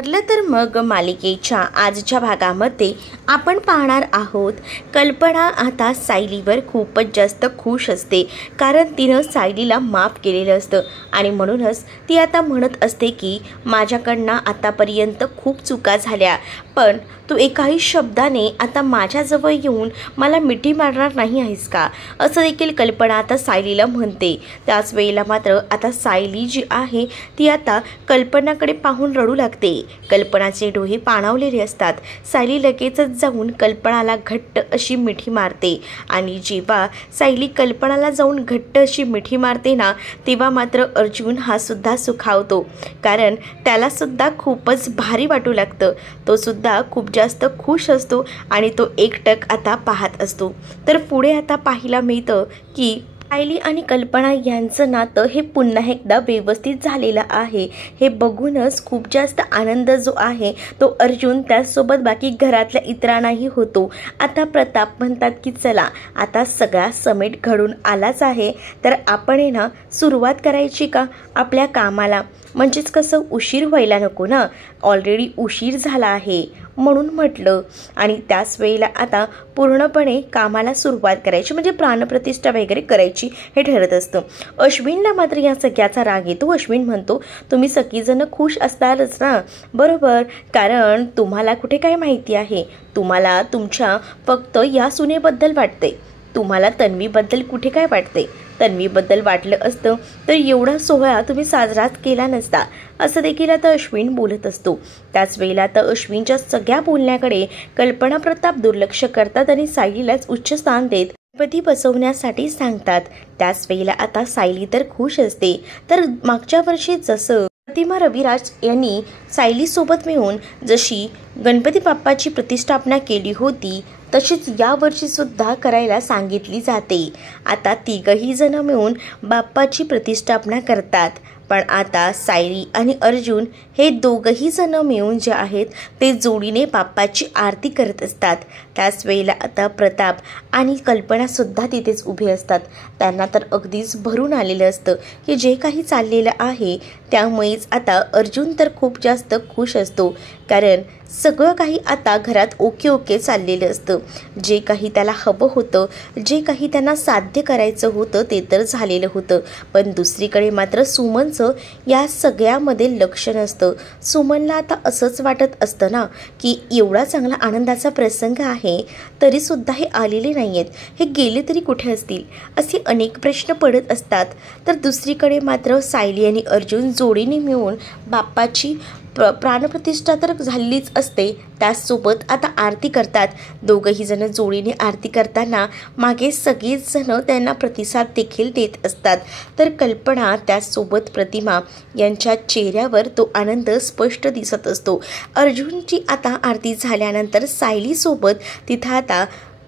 ठरलं तर मग मालिकेच्या आजच्या भागामध्ये आपण पाहणार आहोत कल्पना आता सायलीवर खूपच जास्त खुश असते, कारण तिनं सायलीला माफ केलेलं असतं आणि म्हणूनच ती आता म्हणत असते की माझ्याकडनं आतापर्यंत खूप चुका झाल्या, पण तू एकाही शब्दाने आता माझ्याजवळ येऊन मला मिठी मारणार नाही आहेस का, असं देखील कल्पना आता सायलीला म्हणते। त्याच वेळेला मात्र आता सायली जी आहे ती आता कल्पनाकडे पाहून रडू लागते। कल्पनाचे डोळे पाणावलेले असतात। सायली लगेचच जाऊन कल्पनाला घट्ट अशी मिठी मारते आणि जेव्हा सायली कल्पनाला जाऊन घट्ट अशी मिठी मारते ना, तेव्हा मात्र अर्जुन हा सुद्धा सुखावतो, कारण त्याला सुद्धा खूपच भारी वाटू लागतं। तो सुद्धा खूप जास्त खुश असतो आणि तो एकटक आता पाहत असतो। तर पुढे आता पाहायला मिळतं की सायली आणि कल्पना यांचं नातं हे पुन्हा एकदा व्यवस्थित झालेलं आहे। हे बघूनच खूप जास्त आनंद जो आहे तो अर्जुन त्यासोबत बाकी घरातल्या इतरांनाही होतो। आता प्रताप म्हणतात की चला आता सगळा समेट घडून आलाच आहे, तर आपण ना सुरुवात करायची का आपल्या कामाला, म्हणजेच कसं उशीर व्हायला नको ना, ऑलरेडी उशीर झाला आहे म्हणून म्हटलं। आणि त्याच वेळेला आता पूर्णपणे कामाला सुरुवात करायची, म्हणजे प्राणप्रतिष्ठा वगैरे करायची हे ठरत असतं। अश्विनला मात्र या सगळ्याचा राग येतो। अश्विन म्हणतो तुम्ही सगळीजण खुश असतालच ना, बरोबर, कारण तुम्हाला कुठे काय माहिती आहे, तुम्हाला तुमच्या फक्त या सुनेबद्दल वाटते, तुम्हाला तन्वीबद्दल कुठे काय वाटते, तन्वीबद्दल वाटलं असतं तर एवढा सोहळा तुम्ही साजराच केला नसता, असं देखील आता अश्विन बोलत असतो। त्याच वेळेला आता अश्विनच्या सगळ्या बोलण्याकडे कल्पना प्रताप दुर्लक्ष करतात आणि सायलीलाच उच्च स्थान देत गणपती बसवण्यासाठी सांगतात। त्याच वेळेला आता सायली तर खुश असते। तर मागच्या वर्षी जसं प्रतिमा रविराज यांनी सायलीसोबत मिळून जशी गणपती बाप्पाची प्रतिष्ठापना केली होती तशीच यावर्षी सुद्धा करायला सांगितली जाते। आता तिघही जण मिळून बाप्पाची प्रतिष्ठापना करतात, पण आता सायली आणि अर्जुन हे दोघही जण मिळून जे आहेत ते जोडीने बाप्पाची आरती करत असतात। त्याच वेळेला आता प्रताप आणि कल्पना सुद्धा तिथेच उभे असतात। त्यांना तर अगदीच भरून आलेलं असतं की जे काही चाललेलं आहे त्यामुळेच आता अर्जुन तर खूप जास्त खुश असतो, कारण सगळं काही आता घरात ओके ओके चाललेलं असतं। जे काही त्याला हवं होतं, जे काही त्यांना साध्य करायचं होतं ते तर झालेलं होतं, पण दुसरीकडे मात्र सुमनचं या सगळ्यामध्ये लक्ष नसतं। सुमनला आता असंच वाटत असतं ना की एवढा चांगला आनंदाचा प्रसंग आहे तरीसुद्धा हे आलेले नाही आहेत, हे गेले तरी कुठे असतील, असे अनेक प्रश्न पडत असतात। तर दुसरीकडे मात्र सायली आणि अर्जुन जोडीने मिळून बाप्पाची प्राणप्रतिष्ठा तर झालीच असते, त्याचसोबत आता आरती करतात। दोघंही जण जोडीने आरती करताना मागे सगळेच जण त्यांना प्रतिसाद देखील देत असतात। तर कल्पना त्याचसोबत प्रतिमा यांच्या चेहऱ्यावर तो आनंद स्पष्ट दिसत असतो। अर्जुनची आता आरती झाल्यानंतर सायलीसोबत तिथं आता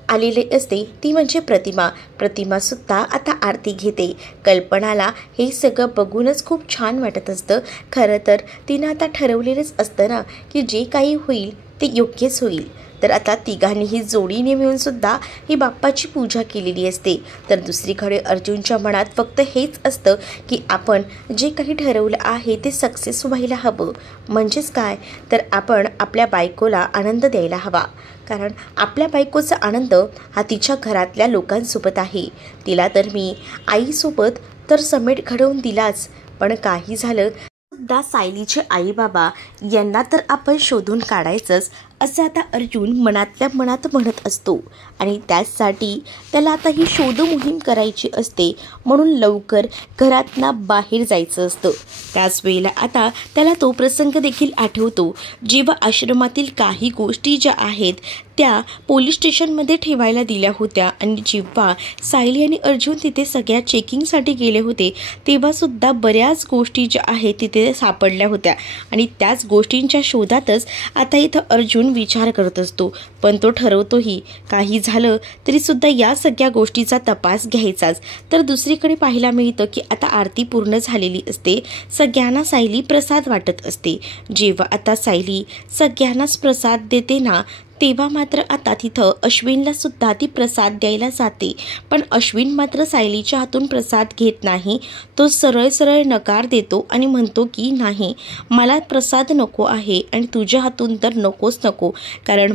आलेले असते ती म्हणजे प्रतिमा सुद्धा आता आरती घेते। कल्पनाला हे सगळं बघूनच खूप छान वाटत असतं। खरं तर तिनं आता ठरवलेलंच असतं ना की जे काही होईल ते योग्यच होईल। तर आता तिघांनीही जोडीने मिळून सुद्धा ही बाप्पाची पूजा केलेली असते। तर दुसरीकडे अर्जुनच्या मनात फक्त हेच असतं की आपण जे काही ठरवलं आहे ते सक्सेस व्हायला हवं, म्हणजेच काय तर आपण आपल्या बायकोला आनंद द्यायला हवा, कारण आपल्या बायकोचा आनंद हा तिच्या घरातल्या लोकांसोबत आहे। तिला तर मी आईसोबत तर समेट घडवून दिलाच, पण काही झालं सुद्धा सायलीचे आई बाबा यांना तर आपण शोधून काढायचंच, असं आता अर्जुन मनातल्या मनात म्हणत असतो। आणि त्यासाठी त्याला आता ही शोध मोहीम करायची असते, म्हणून लवकर घरातना बाहेर जायचं असतं। त्याच वेळेला आता त्याला तो प्रसंग देखील आठवतो जेव्हा आश्रमातील काही गोष्टी ज्या आहेत त्या पोलीस स्टेशनमध्ये ठेवायला दिल्या होत्या आणि जेव्हा सायली आणि अर्जुन तिथे सगळ्या चेकिंगसाठी गेले होते तेव्हा सुद्धा बऱ्याच गोष्टी ज्या आहेत तिथे सापडल्या होत्या आणि त्याच गोष्टींच्या शोधातच आता इथं अर्जुन विचार करत असतो। पण तो ठरवतोही काही झालं तरी सुद्धा या सगळ्या गोष्टीचा तपास घ्यायचाच। तर दुसरीकडे पाहायला मिळतं की आता आरती पूर्ण झालेली असते, सगळ्यांना सायली प्रसाद वाटत असते। जेव्हा आता सायली सगळ्यांनाच प्रसाद देते ना तेव्हा मात्र आता तिथं अश्विनला सुद्धा ती प्रसाद द्यायला जाते, पण अश्विन मात्र सायलीच्या हातून प्रसाद घेत नाही. तो सरळ सरळ नकार देतो आणि म्हणतो की नाही, मला प्रसाद नको आहे आणि तुझ्या हातून तर नकोच नको, कारण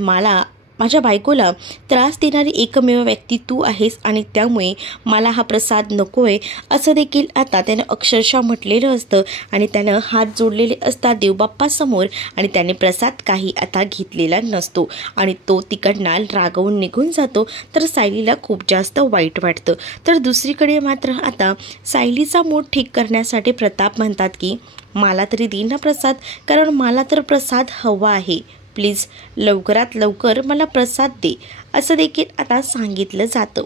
माझ्या बायकोला त्रास देणारी एकमेव व्यक्ती तू आहेस आणि त्यामुळे मला हा प्रसाद नको आहे, असं देखील आता त्यानं अक्षरशः म्हटलेलं असतं. आणि त्यानं हात जोडलेले असतात देवबाप्पासमोर आणि त्याने प्रसाद काही आता घेतलेला नसतो आणि तो तिकडनं रागावून निघून जातो. तर सायलीला खूप जास्त वाईट वाटतं. तर दुसरीकडे मात्र आता सायलीचा मूड ठीक करण्यासाठी प्रताप म्हणतात की मला तरी दे ना प्रसाद, कारण मला तर प्रसाद हवा आहे, प्लीज लवकरात लवकर मला प्रसाद दे, असं देखील आता सांगितलं जातं.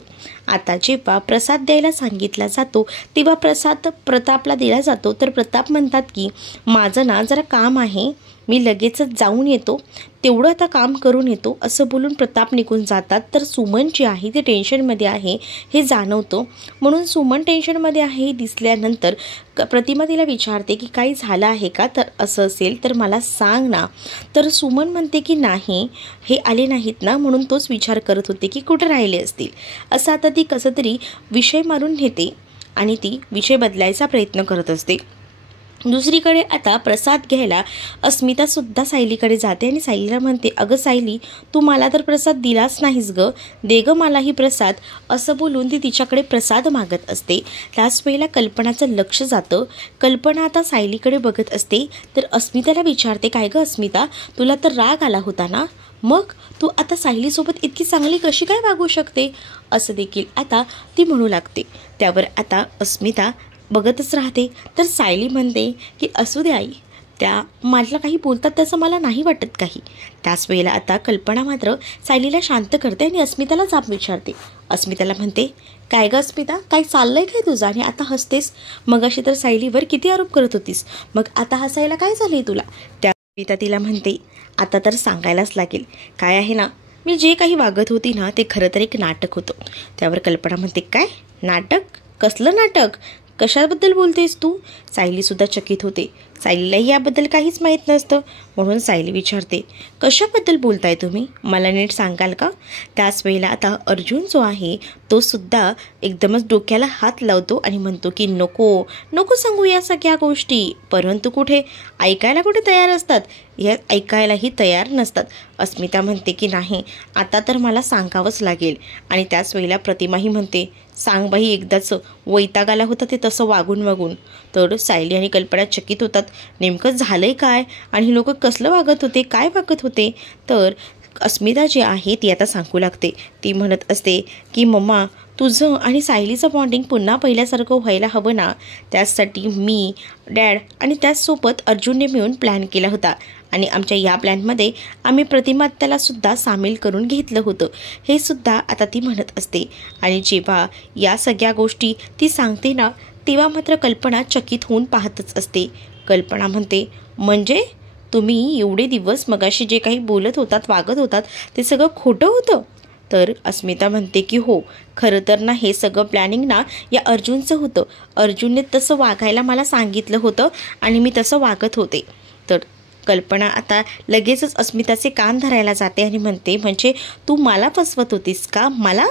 आता जेव्हा प्रसाद द्यायला सांगितला जातो तेव्हा प्रसाद प्रतापला दिला जातो. तर प्रताप म्हणतात की माझं ना जरा काम आहे, मी लगेचच जाऊन येतो, तेवढं आता काम करून येतो, असं बोलून प्रताप निघून जातात. तर सुमन जी आहे ती टेन्शनमध्ये आहे हे जाणवतो, म्हणून सुमन टेन्शनमध्ये आहे हे दिसल्यानंतर प्रतिमा तिला विचारते की काही झालं आहे का, तर असं असेल तर मला सांग ना. तर सुमन म्हणते की नाही, हे आले नाहीत ना, म्हणून तोच विचार करत होते की कुठे राहिले असतील, असं आता ती कसं तरी विषय मारून घेते आणि ती विषय बदलायचा प्रयत्न करत असते. दुसरीकडे आता प्रसाद घ्यायला अस्मितासुद्धा सायलीकडे जाते आणि सायलीला म्हणते, अगं सायली, तू मला तर प्रसाद दिलाच नाहीस गं, दे गं मलाही प्रसाद, असं बोलून ती तिच्याकडे प्रसाद मागत असते. त्याच वेळेला कल्पनाचं लक्ष जातं. कल्पना आता सायलीकडे बघत असते. तर अस्मिताला विचारते, काय गं अस्मिता, तुला तर राग आला होता ना, मग तू आता सायलीसोबत इतकी चांगली कशी काय वागू शकते, असं देखील आता ती म्हणू लागते. त्यावर आता अस्मिता बघतच राहते. तर सायली म्हणते की असू दे आई, त्या मला काही बोलतात त्याचं मला नाही वाटत काही. त्याच वेळेला आता कल्पना मात्र सायलीला शांत करते आणि अस्मिताला जाब विचारते. अस्मिताला म्हणते, काय गं अस्मिता, काय चाललंय काय तुझं आणि आता हसतेस, मग अशी तर सायलीवर किती आरोप करत होतीस, मग आता हसायला काय झालंय तुला. त्या अस्मिता तिला म्हणते, आता तर सांगायलाच लागेल, काय आहे ना, मी जे काही वागत होती ना ते खरं तर एक नाटक होतं. त्यावर कल्पना म्हणते, काय नाटक, कसलं नाटक, कशाबद्दल बोलतेस तू. सायलीसुद्धा चकित होते. सायलीलाही याबद्दल काहीच माहीत नसतं, म्हणून सायली विचारते, कशाबद्दल बोलताय तुम्ही, मला नीट सांगाल का. त्याच वेळेला आता अर्जुन जो आहे तो सुद्धा एकदमच डोक्याला हात लावतो आणि म्हणतो की नको नको सांगू या सगळ्या गोष्टी, परंतु कुठे ऐकायला कुठे तयार असतात, या ऐकायलाही तयार नसतात. अस्मिता म्हणते की नाही, आता तर मला सांगावंच लागेल. आणि त्याच वेळेला प्रतिमाही म्हणते, सांग बाई एकदाच, वैताग आला होता ते तसं वागून. तर सायली आणि कल्पना चकित होतात, नेमकं झालंय काय आणि लोक कसलं वागत होते, काय वागत होते. तर अस्मिता जी आहे ती आता सांगू लागते. ती म्हणत असते की मम्मा, तुझं आणि सायलीचं बॉन्डिंग पुन्हा पहिल्यासारखं व्हायला हवं ना, त्यासाठी मी, डॅड आणि त्याचसोबत अर्जुनने मिळून प्लॅन केला होता आणि आमच्या या प्लॅनमध्ये आम्ही प्रतिमा त्यालासुद्धा सामील करून घेतलं होतं, हे सुद्धा आता ती म्हणत असते. आणि जेव्हा या सगळ्या गोष्टी ती सांगते ना, तेव्हा मात्र कल्पना चकित होऊन पाहतच असते. कल्पना म्हणते, म्हणजे तुम्ही एवढे दिवस मगाशी जे काही बोलत होतात, वागत होतात, ते सगळं खोटं होतं. तर अस्मिता म्हणते की हो, खरं तर ना हे सगळं प्लॅनिंग ना या अर्जुनचं होतं, अर्जुनने तसं वागायला मला सांगितलं होतं आणि मी तसं वागत होते. तर कल्पना आता लगेचच अस्मिताचे कान धरायला जाते आणि म्हणते, म्हणजे तू मला फसवत होतीस का मला.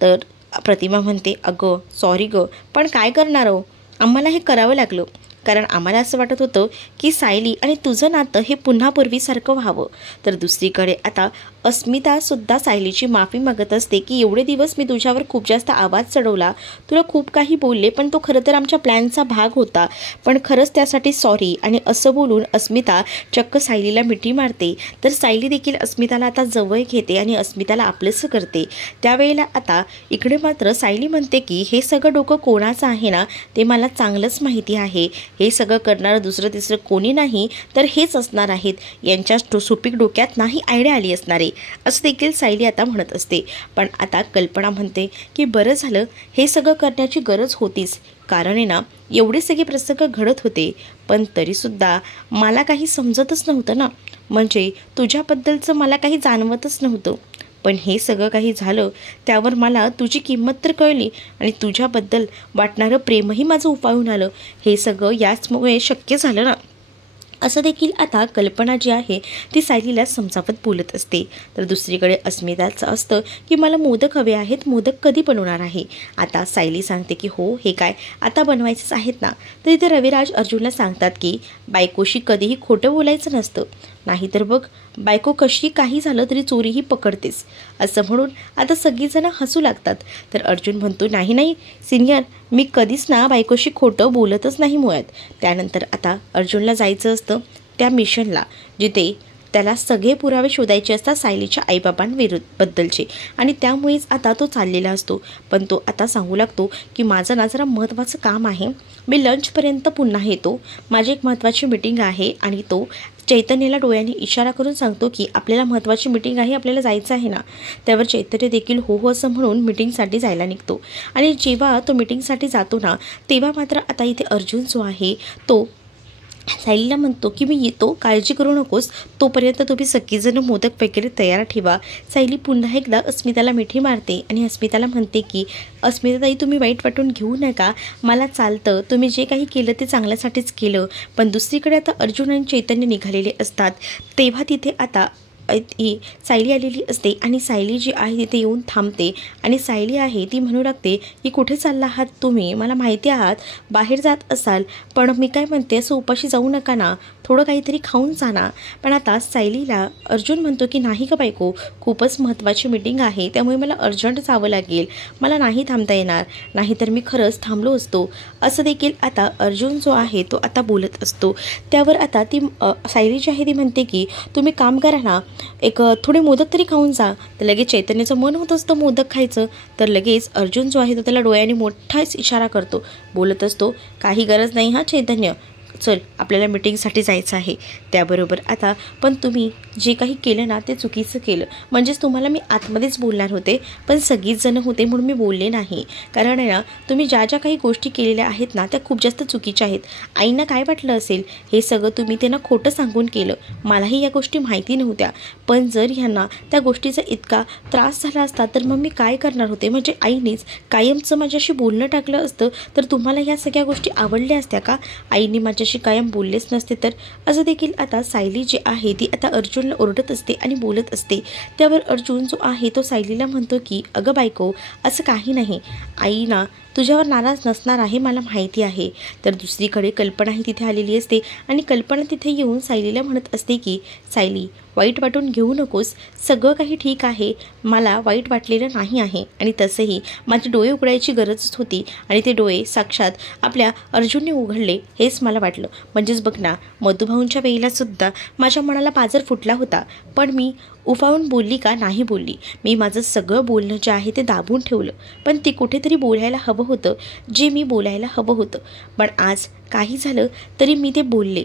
तर प्रतिमा म्हणते, अगं सॉरी गं, पण काय करणार हो, आम्हाला हे करावं लागलं, कारण आम्हाला असं वाटत होतं की सायली आणि तुझं नातं हे पुन्हा पूर्वीसारखं व्हावं. तर दुसरीकडे आता अस्मितासुद्धा सायलीची माफी मागत असते की एवढे दिवस मी तुझ्यावर खूप जास्त आवाज चढवला, तुला खूप काही बोलले, पण तो खरं तर आमच्या प्लॅनचा भाग होता, पण खरंच त्यासाठी सॉरी. आणि असं बोलून अस्मिता चक्क सायलीला मिठी मारते. तर सायली देखील अस्मिताला आता जवळ घेते आणि अस्मिताला आपलंसं करते. त्यावेळेला आता इकडे मात्र सायली म्हणते की हे सगळं डोकं कोणाचं आहे ना, ते मला चांगलंच माहिती आहे, हे सगळं करणारं दुसरं तिसरं कोणी नाही तर हेच असणार आहेत, यांच्या सुपीक डोक्यात नाही आयडिया आली असणार आहे, असं देखील सायली आता म्हणत असते. पण आता कल्पना म्हणते की बरं झालं, हे सगळं करण्याची गरज होतीच, कारण आहे ना एवढे सगळे प्रसंग घडत होते, पण तरीसुद्धा मला काही समजतच नव्हतं ना, म्हणजे तुझ्याबद्दलचं मला काही जाणवतच नव्हतं, पण हे सगळं काही झालं त्यावर मला तुझी किंमत तर कळली आणि तुझ्याबद्दल वाटणारं प्रेमही माझं उफाळून आलं, हे सगळं याचमुळे शक्य झालं ना. असं देखील आता कल्पना जी आहे ती सायलीला समजावत बोलत असते. तर दुसरीकडे अस्मिताचं असतं की मला मोदक हवे आहेत, मोदक कधी बनवणार आहे. आता सायली सांगते की हो हे काय आता बनवायचेच आहेत ना. तर इथे रविराज अर्जुनला सांगतात की बायकोशी कधीही खोटं बोलायचं नसतं, नाहीतर बघ बायको कशी काही झालं तरी चोरीही पकडतेस, असं म्हणून आता सगळीजणं हसू लागतात. तर अर्जुन म्हणतो नाही नाही सिनियर, मी कधीच ना बायकोशी खोटं बोलतच नाही मुळात. त्यानंतर आता अर्जुनला जायचं असतं त्या मिशनला, जिथे त्याला सगळे पुरावे शोधायचे असतात सायलीच्या आईबाबांबद्दलचे, आणि त्यामुळेच आता तो चाललेला असतो. पण तो आता सांगू लागतो की माझं ना जरा महत्त्वाचं काम आहे, मी लंचपर्यंत पुन्हा येतो, माझी एक महत्त्वाची मीटिंग आहे. आणि तो चैतन्याला डोळ्याने इशारा करून सांगतो की आपल्याला महत्त्वाची मीटिंग आहे, आपल्याला जायचं आहे ना. त्यावर चैतन्य देखील हो हो असं म्हणून मीटिंगसाठी जायला निघतो. आणि जेव्हा तो मीटिंगसाठी जातो ना, तेव्हा मात्र आता इथे अर्जुन जो आहे तो सायलीला म्हणतो की मी येतो, काळजी करू नकोस, तोपर्यंत तुम्ही सगळीजणं मोदक वगैरे तयार ठेवा. सायली पुन्हा एकदा अस्मिताला मिठी मारते आणि अस्मिताला म्हणते की अस्मिताताई तुम्ही वाईट वाटून घेऊ नका, मला चालतं, तुम्ही जे काही केलं ते चांगल्यासाठीच केलं. पण दुसरीकडे आता अर्जुन आणि चैतन्य निघालेले असतात. तेव्हा तिथे आता ही सायली आलेली असते आणि सायली जी आहे तिथे येऊन थांबते. आणि सायली आहे ती म्हणू लागते की कुठे चालला आहात तुम्ही, मला माहिती आहात बाहेर जात असाल, पण मी काय म्हणते असं उपाशी जाऊ नका ना, थोडं काहीतरी खाऊन जा ना. पण आता सायलीला अर्जुन म्हणतो की नाही का बायको, खूपच महत्त्वाची मीटिंग आहे, त्यामुळे मला अर्जंट जावं लागेल, मला नाही थांबता येणार, नाहीतर मी खरंच थांबलो असतो. असं देखील आता अर्जुन जो आहे तो आता बोलत असतो. त्यावर आता ती सायली जी आहे ती म्हणते की तुम्ही काम करा ना, एक थोडे मोदक तरी खाऊन जा. तर लगेच चैतन्याचं मन होत असतं मोदक खायचं. तर लगेच अर्जुन जो आहे तो त्याला डोळ्याने मोठाच इशारा करतो, बोलत असतो काही गरज नाही हा चैतन्य, चल आपल्याला मीटिंगसाठी जायचं आहे. त्याबरोबर आता पण तुम्ही जे काही केलं ना ते चुकीचं केलं, म्हणजेच तुम्हाला मी आतमध्येच बोलणार होते, पण सगळीच जणं होते म्हणून मी बोलले नाही. कारण आहे ना तुम्ही ज्या ज्या काही गोष्टी केलेल्या आहेत ना त्या खूप जास्त चुकीच्या आहेत. आईंना काय वाटलं असेल हे सगळं तुम्ही त्यांना खोटं सांगून केलं, मलाही या गोष्टी माहिती नव्हत्या. पण जर ह्यांना त्या गोष्टीचा इतका त्रास झाला असता तर मग मी काय करणार होते, म्हणजे आईनेच कायमचं माझ्याशी बोलणं टाकलं असतं तर तुम्हाला ह्या सगळ्या गोष्टी आवडल्या असत्या का, आईने माझ्याशी कायम बोललेच नसते तर. असं देखील आता सायली जी आहे ती आता अर्जुनला ओरडत असते आणि बोलत असते. त्यावर अर्जुन जो आहे तो सायलीला म्हणतो की अगं बायको असं काही नाही, आई ना तुझ्यावर नाराज नसणार आहे, मला माहिती आहे. तर दुसरीकडे कल्पनाही तिथे आलेली असते आणि कल्पना तिथे येऊन सायलीला म्हणत असते की सायली वाईट वाटून घेऊ नकोस, सगळं काही ठीक आहे, मला वाईट वाटलेलं नाही आहे. आणि तसंही माझे डोळे उघडायची गरजच होती आणि ते डोळे साक्षात आपल्या अर्जुनने उघडले हेच मला वाटलं. म्हणजेच बघ ना, मधुभाऊंच्या वेळेलासुद्धा माझ्या मनाला पाझर फुटला होता, पण मी उफावून बोलली का, नाही बोलली. मी माझं सगळं बोलणं जे आहे ते दाबून ठेवलं, पण ते कुठेतरी बोलायला हवं होतं, जे मी बोलायला हवं होतं. पण आज काही झालं तरी मी ते बोलले.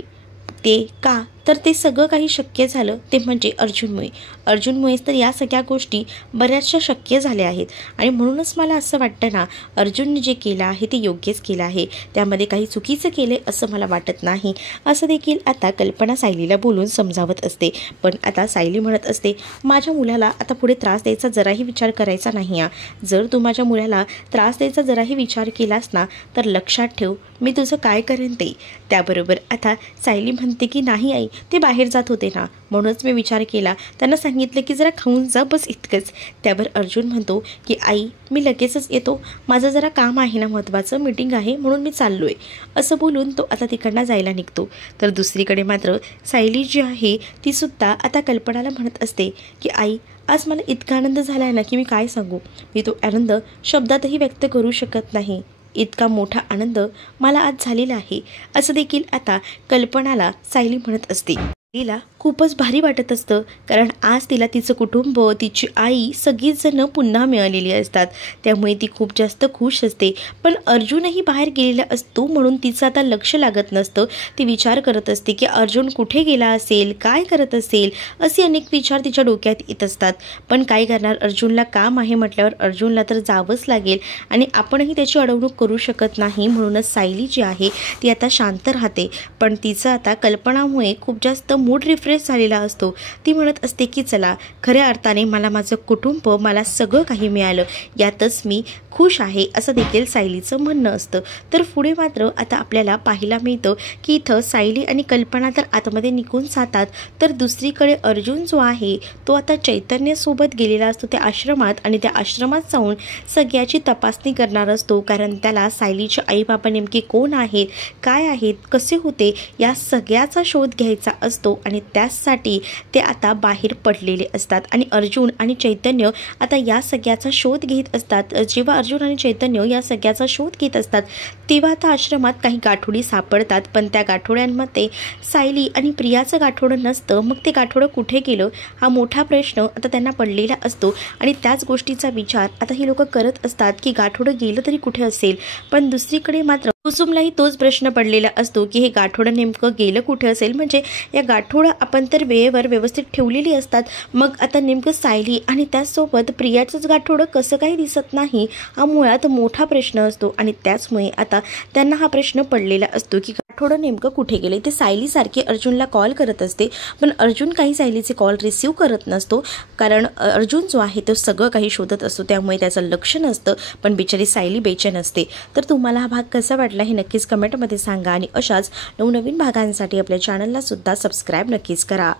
ते का, तर ते सगळं काही शक्य झालं ते म्हणजे अर्जुनमुळेच तर या सगळ्या गोष्टी बऱ्याचशा शक्य झाल्या आहेत. आणि म्हणूनच मला असं वाटतं ना, अर्जुनने जे केलं आहे ते योग्यच केलं आहे, त्यामध्ये काही चुकीचं केले असं मला वाटत नाही. असं देखील आता कल्पना सायलीला बोलून समजावत असते. पण आता सायली म्हणत असते माझ्या मुलाला आता पुढे त्रास द्यायचा जराही विचार करायचा नाही. जर तू माझ्या मुलाला त्रास द्यायचा जराही विचार केलास ना तर लक्षात ठेव मी तुझं काय करेन ते. त्याबरोबर आता सायली म्हणते की नाही आई, ते बाहेर जात होते ना, म्हणूनच मी विचार केला, त्यांना सांगितलं की जरा खाऊन जा, बस इतकंच. त्यावर अर्जुन म्हणतो की आई मी लगेचच येतो, माझं जरा काम आहे ना महत्त्वाचं, मीटिंग आहे म्हणून मी चाललो आहे. असं बोलून तो आता तिकडनं जायला निघतो. तर दुसरीकडे मात्र सायली जी आहे तीसुद्धा आता कल्पनाला म्हणत असते की आई आज मला इतका आनंद झाला आहे ना की मी काय सांगू, मी तो आनंद शब्दातही व्यक्त करू शकत नाही, इतका मोठा आनंद मला आज झालेला आहे. असं देखील आता कल्पनाला सायली म्हणत असते. तिला खूपच भारी वाटत असतं, कारण आज तिला तिचं कुटुंब, तिची आई सगळीच जणं पुन्हा मिळालेली असतात, त्यामुळे ती खूप जास्त खुश असते. पण अर्जुनही बाहेर गेलेला असतो म्हणून तिचं आता लक्ष लागत नसतं. ती विचार करत असते की अर्जुन कुठे गेला असेल, काय करत असेल, असे अनेक विचार तिच्या डोक्यात येत असतात. पण काय करणार, अर्जुनला काम आहे म्हटल्यावर अर्जुनला तर जावंच लागेल आणि आपणही त्याची अडवणूक करू शकत नाही. म्हणूनच सायली जी आहे ती आता शांत राहते. पण तिचं आता कल्पनामुळे खूप जास्त मूड रिफ्रेश झालेला असतो. ती म्हणत असते की चला, खऱ्या अर्थाने मला माझं कुटुंब, मला सगळं काही मिळालं, यातच मी खुश आहे, असं देखील सायलीचं म्हणणं असतं. तर पुढे मात्र आता आपल्याला पाहायला मिळतं की इथं सायली आणि कल्पना तर आतमध्ये निघून जातात, तर दुसरीकडे अर्जुन जो आहे तो आता चैतन्यसोबत गेलेला असतो त्या आश्रमात, आणि त्या आश्रमात जाऊन सगळ्याची तपासणी करणार असतो. कारण त्याला सायलीचे आईबाबा नेमके कोण आहेत, काय आहेत, कसे होते, या सगळ्याचा शोध घ्यायचा असतो. आणि त्यासाठी ते आता बाहेर पडलेले असतात आणि अर्जुन आणि चैतन्य आता या सगळ्याचा शोध घेत असतात. जेव्हा अर्जुन आणि चैतन्य या सगळ्याचा शोध घेत असतात तेव्हा आता आश्रमात काही गाठोडी सापडतात, पण त्या गाठोड्यांमध्ये सायली आणि प्रियाचं गाठोडं नसतं. मग ते गाठोडं कुठे गेलं हा मोठा प्रश्न आता त्यांना पडलेला असतो. आणि त्याच गोष्टीचा विचार आता ही लोक करत असतात की गाठोडं गेलं तरी कुठे असेल. पण दुसरीकडे मात्र कुसुमलाही तोच प्रश्न पडलेला असतो की हे गाठोडं नेमकं गेलं कुठे असेल, म्हणजे या गाठोडं आपण तर वेळेवर व्यवस्थित ठेवलेली असतात, मग आता नेमकं सायली आणि त्याचसोबत प्रियाचंच गाठोडं कसं काही दिसत नाही, हा मुळात मोठा प्रश्न असतो. आणि त्याचमुळे आता त्यांना हा प्रश्न पडलेला असतो की गाठोडं नेमकं कुठे गेले. ते सायलीसारखी अर्जुनला कॉल करत असते, पण अर्जुन काही सायलीचे कॉल रिसीव्ह करत नसतो, कारण अर्जुन जो आहे तो सगळं काही शोधत असतो, त्यामुळे त्याचं लक्ष नसतं. पण बिचारी सायली बेचैन असते. तर तुम्हाला हा भाग कसा वाटला हे नक्कीच कमेंटमध्ये सांगा, आणि अशाच नवनवीन भागांसाठी आपल्या चॅनलला सुद्धा सबस्क्राईब नक्कीच करा.